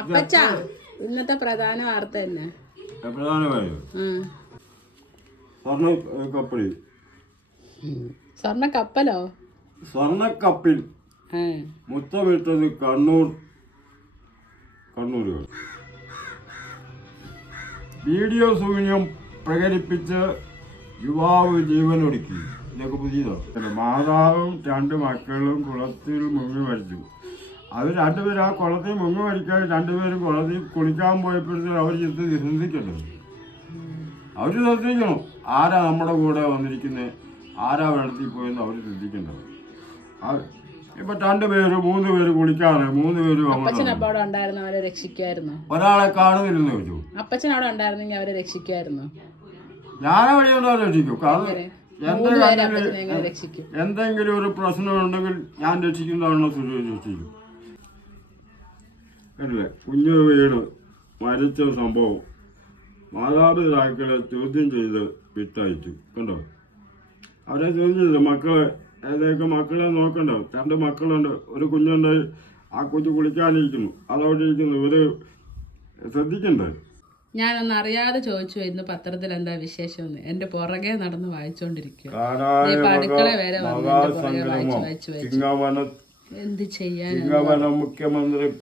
അപ്പച്ചാ ഇന്നത്തെ പ്രധാന വാർത്ത തന്നെ സ്വർണ്ണക്കപ്പൽ സ്വർണ്ണ കപ്പലോ സ്വർണ്ണക്കപ്പിൽ മുത്തമിട്ടത് കണ്ണൂരുകൾ വീഡിയോ സൂന്യം പ്രകടിപ്പിച്ച് യുവാവ് ജീവനൊടുക്കി. ഇതൊക്കെ പുതിയതാണ്. മാതാവും 2 മക്കളും കുളത്തിൽ മുങ്ങി മരിച്ചു. അവർ രണ്ടുപേരും ആ കുളത്തിൽ മുങ്ങി മരിക്കാൻ രണ്ടുപേരും കുളത്തിൽ കുളിക്കാൻ പോയപ്പോഴത്തേക്കും അവർ ശ്രദ്ധിക്കേണ്ടത്. അവർ ശ്രദ്ധിക്കണം ആരാ നമ്മുടെ കൂടെ വന്നിരിക്കുന്നത്, ആരാ വെള്ളത്തിൽ പോയെന്ന് അവർ ശ്രദ്ധിക്കേണ്ടത്. ഇപ്പൊ 2 പേര് 3 പേര് കുളിക്കാറ് 3 പേരും ഒരാളെ കാണുന്നില്ലെന്ന് ചോദിച്ചു. അപ്പച്ചൻ അവിടെ ഉണ്ടായിരുന്നെങ്കിൽ അവരെ രക്ഷിക്കുമായിരുന്നു. ഞാനവിടെ രക്ഷിക്കും. കാരണം എന്തെങ്കിലും ഒരു പ്രശ്നമുണ്ടെങ്കിൽ ഞാൻ രക്ഷിക്കുന്നതാണോ രക്ഷിക്കും. അല്ലേ, കുഞ്ഞു വീണ് മരിച്ച സംഭവം മാതാപിതാക്കളെ ചോദ്യം ചെയ്ത് വിട്ടയച്ചു. കണ്ടോ, അവരെ ചോദ്യം ചെയ്തു. ഏതൊക്കെ മക്കളെ നോക്കണ്ടോ. 2 മക്കളുണ്ട്, ഒരു കുഞ്ഞുണ്ട്. ആ കുഞ്ഞ് കുളിക്കാനിരിക്കുന്നു, അതവിടെ ഇരിക്കുന്നു. ഇവര് ശ്രദ്ധിക്കണ്ടേ? ഞാനൊന്ന് അറിയാതെ ചോദിച്ചു ഇന്ന് പത്രത്തിൽ എന്താ വിശേഷം. എന്റെ പുറകെ നടന്ന് വായിച്ചോണ്ടിരിക്കും. അടുക്കള വരെ വന്ന് എന്ത് ചെയ്യാൻ മുഖ്യമന്ത്രി